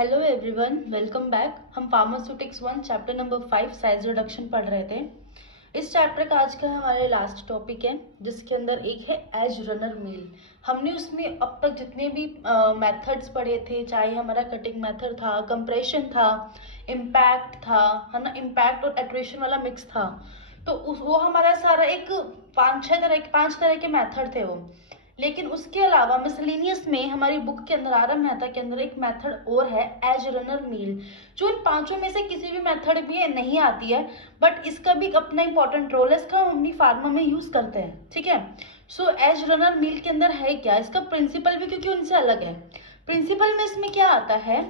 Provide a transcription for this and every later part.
Hello everyone, welcome back. हम pharmaceutics 1 chapter number 5 size reduction पढ़ रहे थे। इस चैप्टर का आज का हमारे लास्ट टॉपिक है, जिसके अंदर एक है एज रनर मील। हमने उसमें अब तक जितने भी मेथड्स पढ़े थे, चाहे हमारा कटिंग मेथड था, कंप्रेशन था, इम्पैक्ट था, है ना, इम्पैक्ट और एट्रेशन वाला मिक्स था, तो वो हमारा सारा एक पांच तरह के मेथड थे वो। लेकिन उसके अलावा मिसलिनियस में हमारी बुक के अंदर आर एम मेहता के अंदर एक मेथड और है, एज रनर मील, जो इन पांचों में से किसी भी मेथड में नहीं आती है, बट इसका भी अपना इंपॉर्टेंट रोल है, इसका हम अपनी फार्मा में यूज करते हैं। ठीक है, सो एज रनर मील के अंदर है क्या, इसका प्रिंसिपल भी क्योंकि उनसे अलग है। प्रिंसिपल में इसमें क्या आता है,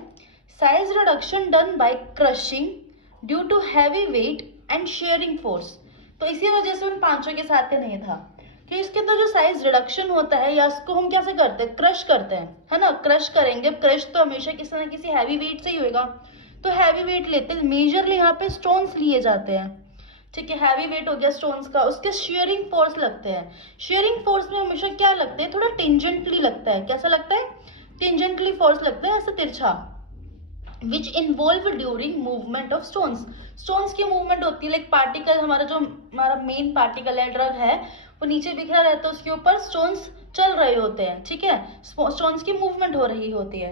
size reduction done by crushing due to heavy weight and shearing force. तो इसी वजह से उन पांचों के साथ नहीं था कि इसके अंदर जो साइज रिडक्शन होता है, या इसको हम कैसे करते हैं, क्रश करते हैं, है ना, क्रश करेंगे। क्रश तो हमेशा किसी ना किसी हैवी वेट से ही होगा, तो हैवी वेट लेते हैं, मेजरली यहाँ पे स्टोन्स लिए जाते हैं। ठीक है, हैवी वेट हो गया स्टोन्स का, उसके शेयरिंग फोर्स लगते हैं। शेयरिंग फोर्स में हमेशा क्या लगते हैं, थोड़ा टेंजेंटली लगता है। कैसा लगता है, टेंजेंटली फोर्स लगता है, ऐसा तिरछा, which involve during movement of stones. Stones की मूवमेंट होती है, लाइक पार्टिकल, हमारा मेन पार्टिकल है, ड्रग है, वो नीचे बिखरा रहता है, उसके ऊपर स्टोन्स चल रहे होते हैं। ठीक है, स्टोन्स की मूवमेंट हो रही होती है।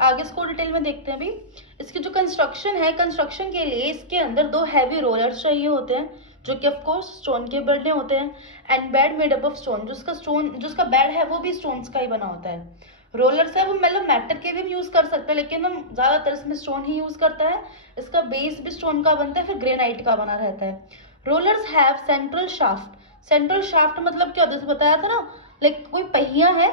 आगे इसको डिटेल में देखते हैं। अभी इसकी जो कंस्ट्रक्शन है, कंस्ट्रक्शन के लिए इसके अंदर दो हैवी रोलर्स चाहिए होते हैं, जो कि ऑफ कोर्स स्टोन के बने होते हैं, and bed made up of stone. जो उसका बेड है वो भी स्टोन्स का ही बना होता है। रोलर्स है वो मतलब मैटर के भी यूज कर सकते हैं, लेकिन हम ज्यादातर इसमें स्टोन ही यूज करते हैं। इसका बेस भी स्टोन का बनता है, फिर ग्रेनाइट का बना रहता है। Rollers have central shaft. Central shaft मतलब क्या होता है, जैसे बताया था ना, लाइक कोई पहिया है,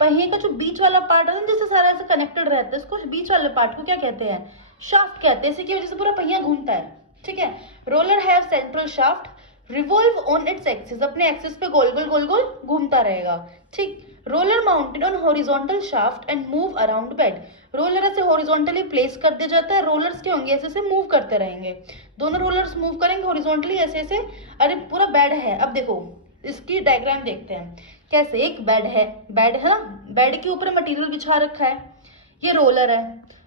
पहिए का जो बीच वाला पार्ट है ना, जिससे सारा ऐसे कनेक्टेड रहता है, इसको बीच वाले पार्ट को क्या कहते हैं, शाफ्ट कहते हैं। इसी की वजह से पूरा पहिया घूमता है। ठीक है, roller have central shaft, revolve on its axis, अपने एक्सिस पे गोल गोल गोल गोल घूमता रहेगा। ठीक, roller mounted on horizontal shaft and move around bed. Roller ऐसे हॉरिजॉन्टली प्लेस कर दिया जाता है, रोलर्स के होंगे ऐसे ऐसे मूव करते रहेंगे, दोनों रोलर्स मूव करेंगे हॉरिजॉन्टली ऐसे ऐसे। अरे पूरा बेड है, अब देखो इसकी डायग्राम देखते हैं कैसे। एक बेड है, बेड है ना, बेड के ऊपर मटेरियल बिछा रखा है, ये रोलर है,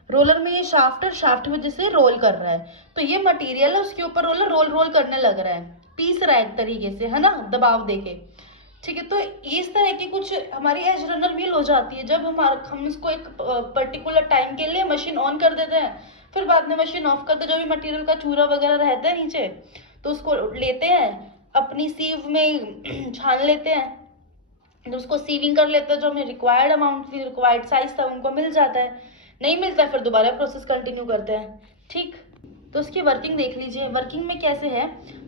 रोलर में ये शाफ्ट है, शाफ्ट में जैसे रोल कर रहा है, तो ये मटेरियल है, उसके ऊपर रोलर रोल रोल करने लग रहा है, पीस रहा है एक तरीके से, है ना, दबाव देके। ठीक है, तो इस तरह की कुछ हमारी एज रनर व्हील हो जाती है, जब हम इसको एक पर्टिकुलर टाइम के लिए मशीन ऑन कर देते हैं, फिर बाद में मशीन ऑफ करते हैं, जो भी मटेरियल का चूरा वगैरह रहता है नीचे, तो उसको लेते हैं अपनी सीव में छान लेते हैं, तो उसको सीविंग कर लेते हैं, जो हमें रिक्वायर्ड अमाउंट, रिक्वायर्ड साइज था उनको मिल जाता है, नहीं मिलता है फिर दोबारा प्रोसेस कंटिन्यू करते हैं। ठीक, तो उसकी वर्किंग देख लीजिए। वर्किंग में कैसे है,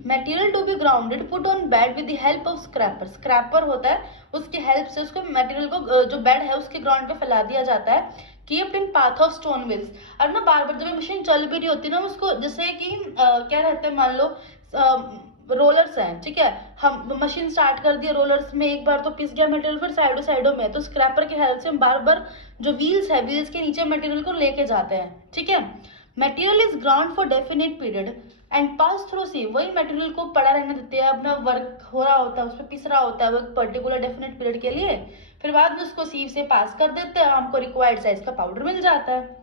material to be grounded put on bed with the help of scraper. Scraper होता है, उसकी हेल्प से उसको मटेरियल को जो बेड है उसके ग्राउंड पे फैला दिया जाता है। Keeped in path of stone wheels. और ना बार बार जब मशीन चल भी रही होती है ना, उसको जैसे कि क्या रहता है, मान लो रोलर्स हैं, ठीक है, हम मशीन स्टार्ट कर दिया, रोलर्स में एक बार तो पिस गया मटेरियल, फिर साइडों साइडों में, तो स्क्रैपर की हेल्प से हम बार बार जो व्हील्स है, व्हील्स के नीचे मटेरियल को लेके जाते हैं। ठीक है, material is ground for definite period and pass through sieve. वही मटेरियल को पड़ा रहने देते हैं, अपना वर्क हो रहा होता है, उस पर पिस रहा होता है वो एक पर्टिकुलर डेफिनेट पीरियड के लिए, फिर बाद में उसको सीव से पास कर देते हैं, हमको रिक्वायर्ड साइज का पाउडर मिल जाता है।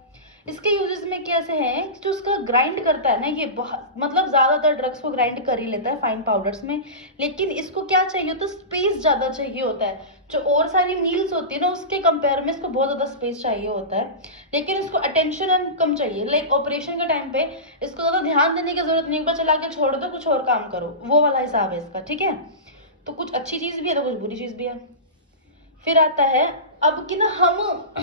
इसके यूजेस में कैसे हैं, जो उसका ग्राइंड करता है ना, ये बहुत मतलब ज्यादातर ड्रग्स को ग्राइंड कर ही लेता है फाइन पाउडर्स में, लेकिन इसको क्या चाहिए होता है, स्पेस ज्यादा चाहिए होता है। जो और सारी मील्स होती है ना, उसके कंपेयर में इसको बहुत ज्यादा स्पेस चाहिए होता है, लेकिन इसको अटेंशन कम चाहिए। लाइक ऑपरेशन के टाइम पे इसको ज्यादा ध्यान देने की जरूरत नहीं, चला के छोड़ दो, कुछ और काम करो, वो वाला हिसाब है इसका। ठीक है, तो कुछ अच्छी चीज भी है तो कुछ बुरी चीज भी है। फिर आता है अब कि ना, हम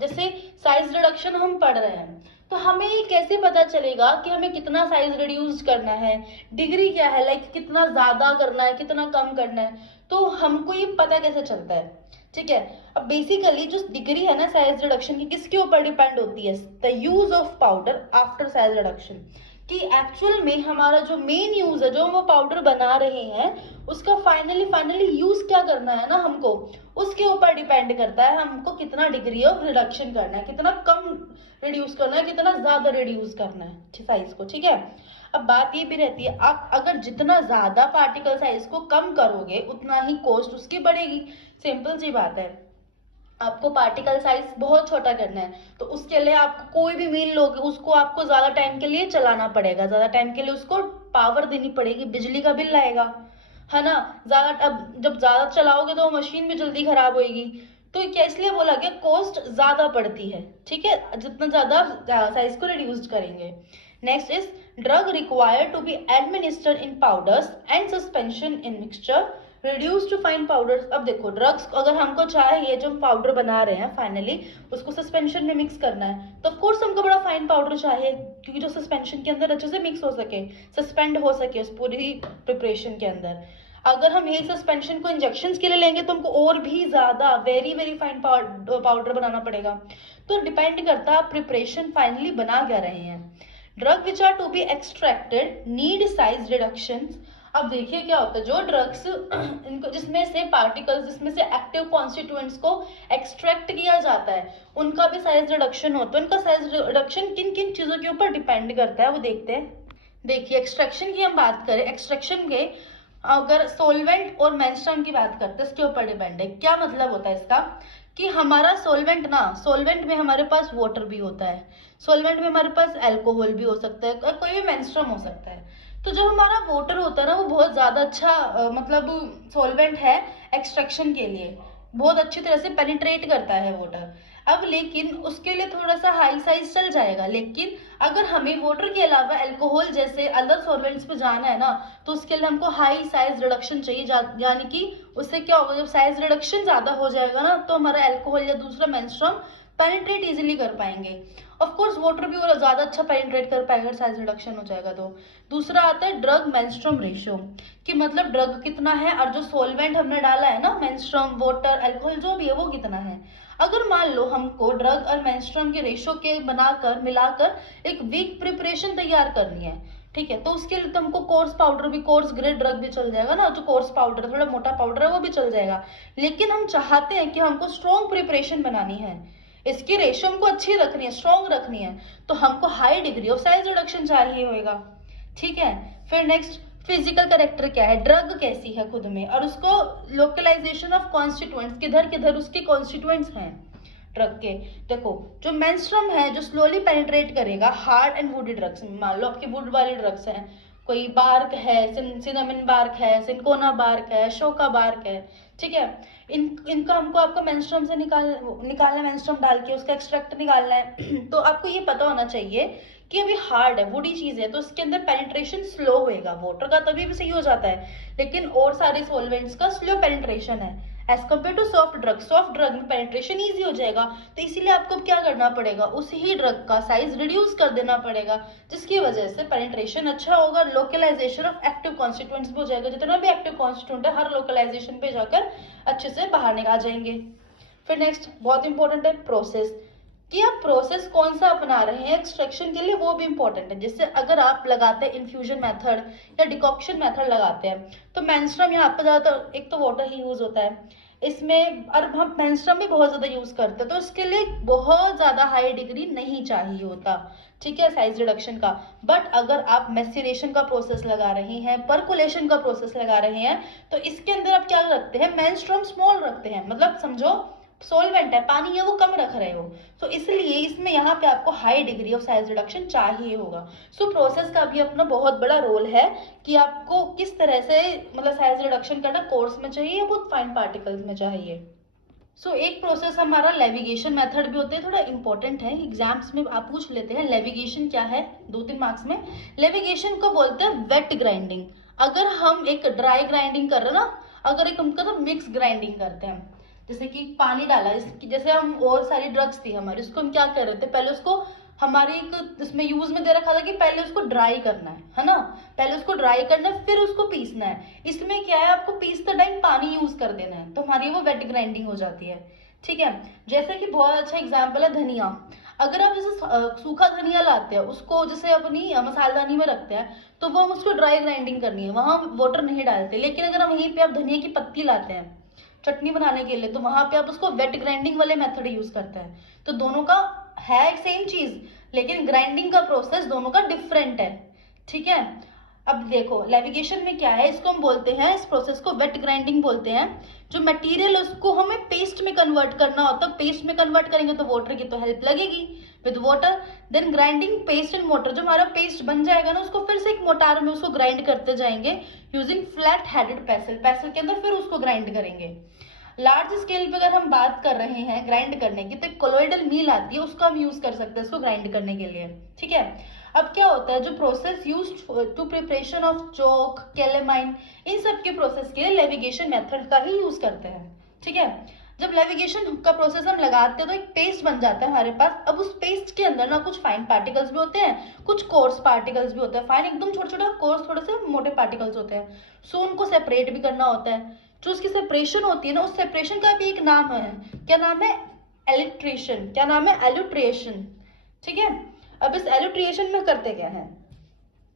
जैसे साइज रिडक्शन हम पढ़ रहे हैं, तो हमें ये कैसे पता चलेगा कि हमें कितना साइज रिड्यूस करना है, डिग्री क्या है, लाइक कितना ज्यादा करना है, कितना कम करना है, तो हमको ये पता कैसे चलता है। ठीक है, अब बेसिकली जो डिग्री है ना साइज रिडक्शन की, किसके ऊपर डिपेंड होती है, the use of powder after size reduction, कि एक्चुअल में हमारा जो मेन यूज है, जो हम वो पाउडर बना रहे हैं, उसका फाइनली यूज क्या करना है ना हमको, उसके ऊपर डिपेंड करता है हमको कितना डिग्री ऑफ रिडक्शन करना है, कितना कम रिड्यूस करना है, कितना ज्यादा रिड्यूस करना है साइज को। ठीक है, अब बात ये भी रहती है, आप अगर जितना ज्यादा पार्टिकल साइज को कम करोगे, उतना ही कॉस्ट उसकी बढ़ेगी, सिंपल सी बात है। आपको पार्टिकल साइज बहुत छोटा करना है, तो उसके लिए आपको कोई भी मील लोगे उसको आपको ज्यादा टाइम के लिए चलाना पड़ेगा, ज्यादा टाइम के लिए उसको पावर देनी पड़ेगी, बिजली का बिल आएगा, है ना। ज्यादा, अब जब ज्यादा चलाओगे तो मशीन भी जल्दी खराब होगी, तो क्या इसलिए बोला गया कॉस्ट ज्यादा पड़ती है, ठीक है, जितना ज्यादा साइज को रिड्यूस करेंगे। Next is drug required to be administered in powders and suspension in mixture reduce to fine powders. अब देखो ड्रग्स अगर हमको चाहे ये जो पाउडर बना रहे हैं फाइनली उसको सस्पेंशन में मिक्स करना है, तो ऑफकोर्स हमको बड़ा फाइन पाउडर चाहिए, क्योंकि जो सस्पेंशन के अंदर अच्छे से मिक्स हो सके, सस्पेंड हो सके उस पूरी प्रिपरेशन के अंदर। अगर हम यही सस्पेंशन को इंजेक्शन के लिए लेंगे तो हमको और भी ज्यादा वेरी वेरी फाइन पाउडर बनाना पड़ेगा। तो डिपेंड करता है आप प्रिपरेशन फाइनली बना क्या रहे हैं। Drug which are to be extracted need size reduction. अब देखिए क्या होता है, जो ड्रग्स इनको जिसमें से पार्टिकल्स, जिसमें से एक्टिव कॉन्स्टिट्यूएंट्स को एक्सट्रैक्ट किया जाता है, उनका भी साइज रिडक्शन होता है। उनका साइज रिडक्शन किन किन चीजों के ऊपर डिपेंड करता है वो देखते हैं। देखिए एक्सट्रैक्शन की हम बात करें, एक्सट्रैक्शन के अगर सोलवेंट और मेंस्ट्रुम की बात करते हैं इसके ऊपर डिपेंड है। क्या मतलब होता है इसका, कि हमारा सोलवेंट ना, सोलवेंट में हमारे पास वाटर भी होता है, सोलवेंट में हमारे पास अल्कोहल भी हो सकता है, कोई भी मेंस्ट्रुम हो सकता है। तो जो हमारा वाटर होता है ना वो बहुत ज्यादा अच्छा मतलब सोलवेंट है एक्सट्रैक्शन के लिए, बहुत अच्छी तरह से पेनिट्रेट करता है वाटर। अब लेकिन उसके लिए थोड़ा सा हाई साइज चल जाएगा, लेकिन अगर हमें वाटर के अलावा अल्कोहल जैसे अदर सॉल्वेंट्स पे जाना है ना, तो उसके लिए हमको हाई साइज रिडक्शन चाहिए, यानी कि उससे क्या होगा, जब साइज रिडक्शन ज्यादा हो जाएगा ना तो हमारा अल्कोहल या दूसरा मेंस्ट्रुम पेनिट्रेट इजीली कर पाएंगे। ऑफ कोर्स वाटर भी और ज्यादा अच्छा पेनिट्रेट कर पाएगा साइज रिडक्शन हो जाएगा तो। दूसरा आता है ड्रग मेंस्ट्रुम रेशियो, कि मतलब ड्रग कितना है और जो सोलवेंट हमने डाला है ना, मेंस्ट्रुम वाटर अल्कोहल जो भी है वो कितना है। अगर मान लो हमको ड्रग और मेंस्ट्रुम के रेशियो के बनाकर मिलाकर एक वीक प्रिपरेशन तैयार करनी है, ठीक है, तो उसके लिए तुमको कोर्स पाउडर भी, कोर्स ग्रेड ड्रग भी चल जाएगा ना, जो कोर्स पाउडर थोड़ा मोटा पाउडर है वो भी चल जाएगा। लेकिन हम चाहते हैं कि हमको स्ट्रॉन्ग प्रिपरेशन बनानी है, इसकी रेशियो हमको अच्छी रखनी है, स्ट्रॉन्ग रखनी है, तो हमको high degree of size reduction चाहिए होगा, ठीक है। फिर नेक्स्ट फिजिकल कैरेक्टर क्या है, ड्रग कैसी है खुद में, और उसको लोकलाइजेशन ऑफ कॉन्स्टिट्यूएंट्स, किधर किधर उसके कॉन्स्टिट्यूएंट्स हैं ड्रग के। देखो जो मेंस्ट्रुम है जो स्लोली पेनिट्रेट करेगा हार्ड एंड वुडी ड्रग्स, मान लो आपके वुड वाले ड्रग्स हैं, कोई बार्क है, सिनामिन बार्क है, सिंकोना बार्क है, शोका बार्क है, ठीक है, इनका हमको आपको मेंस्ट्रुम से निकालना, मेंस्ट्रुम डाल के उसका एक्सट्रैक्ट निकालना है तो आपको ये पता होना चाहिए कि अभी हार्ड है, वुडी चीज है, तो इसके अंदर पेनिट्रेशन स्लो होएगा। वाटर का तभी भी सही हो जाता है, लेकिन और सारे सॉल्वेंट्स का स्लो पेनिट्रेशन है as compare to soft drug. Soft drug में पेनिट्रेशन ईजी हो जाएगा, तो इसीलिए आपको क्या करना पड़ेगा, उसी ही ड्रग का साइज रिड्यूस कर देना पड़ेगा, जिसकी वजह से पेनिट्रेशन अच्छा होगा, लोकलाइजेशन ऑफ एक्टिव कॉन्स्टिट्यूएंट्स भी हो जाएगा, जितना भी एक्टिव कॉन्स्टिट्यूएंट है हर लोकलाइजेशन पे जाकर अच्छे से बाहर निकाल जाएंगे। फिर नेक्स्ट बहुत इंपॉर्टेंट है प्रोसेस, कि आप प्रोसेस कौन सा अपना रहे हैं एक्सट्रैक्शन के लिए, वो भी इंपॉर्टेंट है। जैसे अगर आप लगाते हैं इन्फ्यूजन मेथड या डिकॉक्शन मेथड लगाते हैं, तो मेंस्ट्रुम यहाँ पर ज्यादातर एक तो वाटर ही यूज होता है इसमें, और हम मेंस्ट्रुम भी बहुत ज्यादा यूज करते हैं, तो इसके लिए बहुत ज्यादा हाई डिग्री नहीं चाहिए होता, ठीक है, साइज रिडक्शन का। बट अगर आप मैसिरेशन का प्रोसेस लगा रहे हैं, परकुलेशन का प्रोसेस लगा रहे हैं, तो इसके अंदर आप क्या रखते हैं, मेंस्ट्रुम स्मॉल रखते हैं, मतलब समझो सोलवेंट है, पानी है, वो कम रख रहे हो, तो इसलिए इसमें यहाँ पे आपको high degree of size reduction चाहिए होगा। सो प्रोसेस का भी अपना बहुत बड़ा रोल है कि आपको किस तरह से मतलब साइज रिडक्शन करना, कोर्स में चाहिए या बहुत फाइन पार्टिकल्स में चाहिए। सो एक प्रोसेस हमारा लेविगेशन मेथड भी होते हैं, थोड़ा इंपॉर्टेंट है, एग्जाम्स में आप पूछ लेते हैं लेविगेशन क्या है 2-3 मार्क्स में। लेविगेशन को बोलते हैं वेट ग्राइंडिंग। अगर हम एक ड्राई ग्राइंडिंग कर रहे हैं ना, अगर एक हम मतलब मिक्स ग्राइंडिंग करते हैं, जैसे कि पानी डाला, जैसे हम और सारी ड्रग्स थी हमारी, उसको हम क्या कर रहे थे, पहले उसको हमारी एक इसमें यूज में दे रखा था कि पहले उसको ड्राई करना है ना, पहले उसको ड्राई करना है फिर उसको पीसना है। इसमें क्या है, आपको पीसते टाइम पानी यूज कर देना है, तो हमारी वो वेट ग्राइंडिंग हो जाती है, ठीक है। जैसे कि बहुत अच्छा एग्जाम्पल है धनिया, अगर आप जैसे सूखा धनिया लाते हैं, उसको जैसे अपनी मसालदानी में रखते हैं, तो वो हम उसको ड्राई ग्राइंडिंग करनी है, वहां वाटर नहीं डालते। लेकिन अगर हम यहीं पे आप धनिया की पत्ती लाते हैं चटनी बनाने के लिए, तो वहां पे आप उसको वेट ग्राइंडिंग वाले मेथड यूज करते हैं। तो दोनों का है सेम चीज, लेकिन ग्राइंडिंग का प्रोसेस दोनों का डिफरेंट है, ठीक है। अब देखो लेविगेशन में क्या है, इसको हम बोलते हैं, इस प्रोसेस को वेट ग्राइंडिंग बोलते हैं। जो मटेरियल उसको हमें पेस्ट में कन्वर्ट करना होता है, पेस्ट में कन्वर्ट करेंगे तो वाटर की तो हेल्प लगेगी with water. Then grinding paste in mortar, जो हमारा पेस्ट बन जाएगा ना उसको फिर से एक मोटार में उसको ग्राइंड करते जाएंगे यूजिंग फ्लैट हेडेड पेसल, पेसल के अंदर फिर उसको ग्राइंड करेंगे। लार्ज स्केल पे अगर हम बात कर रहे हैं ग्राइंड करने की, तो एक कोलोइडल मील आती है, उसको हम यूज कर सकते हैं इसको ग्राइंड करने के लिए, ठीक है। अब क्या होता है, जो process used to preparation of chalk, calamine, इन सब के प्रोसेस के लिए लेविगेशन मेथड का ही यूज करते हैं, ठीक है। जब लेविगेशन का प्रोसेस हम लगाते हैं तो एक पेस्ट बन जाता है हमारे पास। अब उस पेस्ट के अंदर ना कुछ फाइन पार्टिकल्स भी होते हैं, कुछ कोर्स पार्टिकल्स भी होते हैं। फाइन एकदम छोटे छोटे, कोर्स थोड़े से मोटे पार्टिकल्स होते हैं। सो उनको सेपरेट भी करना होता है। जो उसकी सेपरेशन होती है ना, उस सेपरेशन का भी एक नाम है, क्या नाम है, एलिट्रेशन। क्या नाम है, एलिट्रेशन, ठीक है। अब इस एलिट्रेशन में करते क्या है,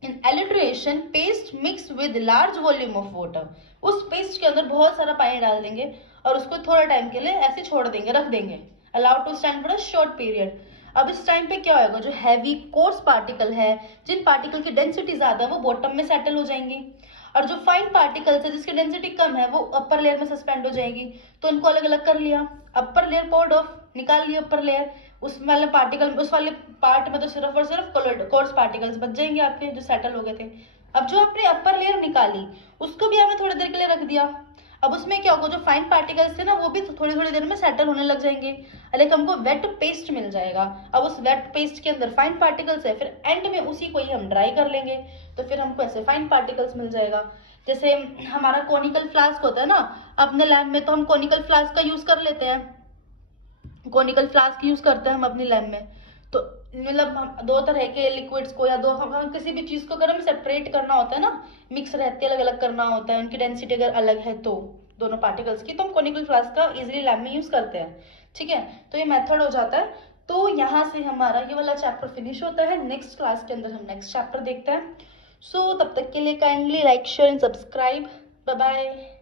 in elutriation paste mix with large volume of water, उस पेस्ट के अंदर बहुत सारा पानी डाल देंगे और उसको थोड़ा टाइम के लिए ऐसे छोड़ देंगे, रख देंगे, allow to stand for a short period. अब इस टाइम पे क्या होगा, जो हैवी कोर्स पार्टिकल है, जिन पार्टिकल की डेंसिटी ज्यादा है वो बॉटम में सेटल हो जाएंगी, और जो फाइन पार्टिकल्स है जिसकी डेंसिटी कम है वो अपर लेयर में सस्पेंड हो जाएगी। तो इनको अलग अलग कर लिया, अपर लेयर पोर्ड ऑफ, निकाल लिया अपर लेयर, उस वाले पार्टिकल, उस वाले पार्ट में तो सिर्फ और सिर्फ कोर्स पार्टिकल्स बच जाएंगे आपके जो सेटल हो गए थे। अब जो आपने अपर लेयर निकाली उसको भी हमें थोड़ी देर के लिए रख दिया। अब उसमें क्या होगा, जो फाइन पार्टिकल्स थे ना वो भी थोड़ी थोड़ी देर में सेटल होने लग जाएंगे, लाइक हमको वेट पेस्ट मिल जाएगा। अब उस वेट पेस्ट के अंदर फाइन पार्टिकल्स है, फिर एंड में उसी को ही हम ड्राई कर लेंगे तो फिर हमको ऐसे फाइन पार्टिकल्स मिल जाएगा। जैसे हमारा कोनिकल फ्लास्क होता है ना, अपने लैब में तो हम कोनिकल फ्लास्क का यूज कर लेते हैं, कोनिकल फ्लास्क यूज करते हैं हम अपनी लैब में। तो मतलब हम दो तरह के लिक्विड्स को या दो हम किसी भी चीज को अगर हमें सेपरेट करना होता है ना, मिक्स रहते अलग अलग करना होता है, उनकी डेंसिटी अगर अलग है तो दोनों पार्टिकल्स की, तो हम कोनिकल फ्लास्क का इजीली लैब में यूज करते हैं, ठीक है। तो ये मेथड हो जाता है। तो यहाँ से हमारा ये वाला चैप्टर फिनिश होता है। नेक्स्ट क्लास के अंदर हम नेक्स्ट चैप्टर देखते हैं। सो तब तक के लिए kindly like, share and subscribe. Bye bye.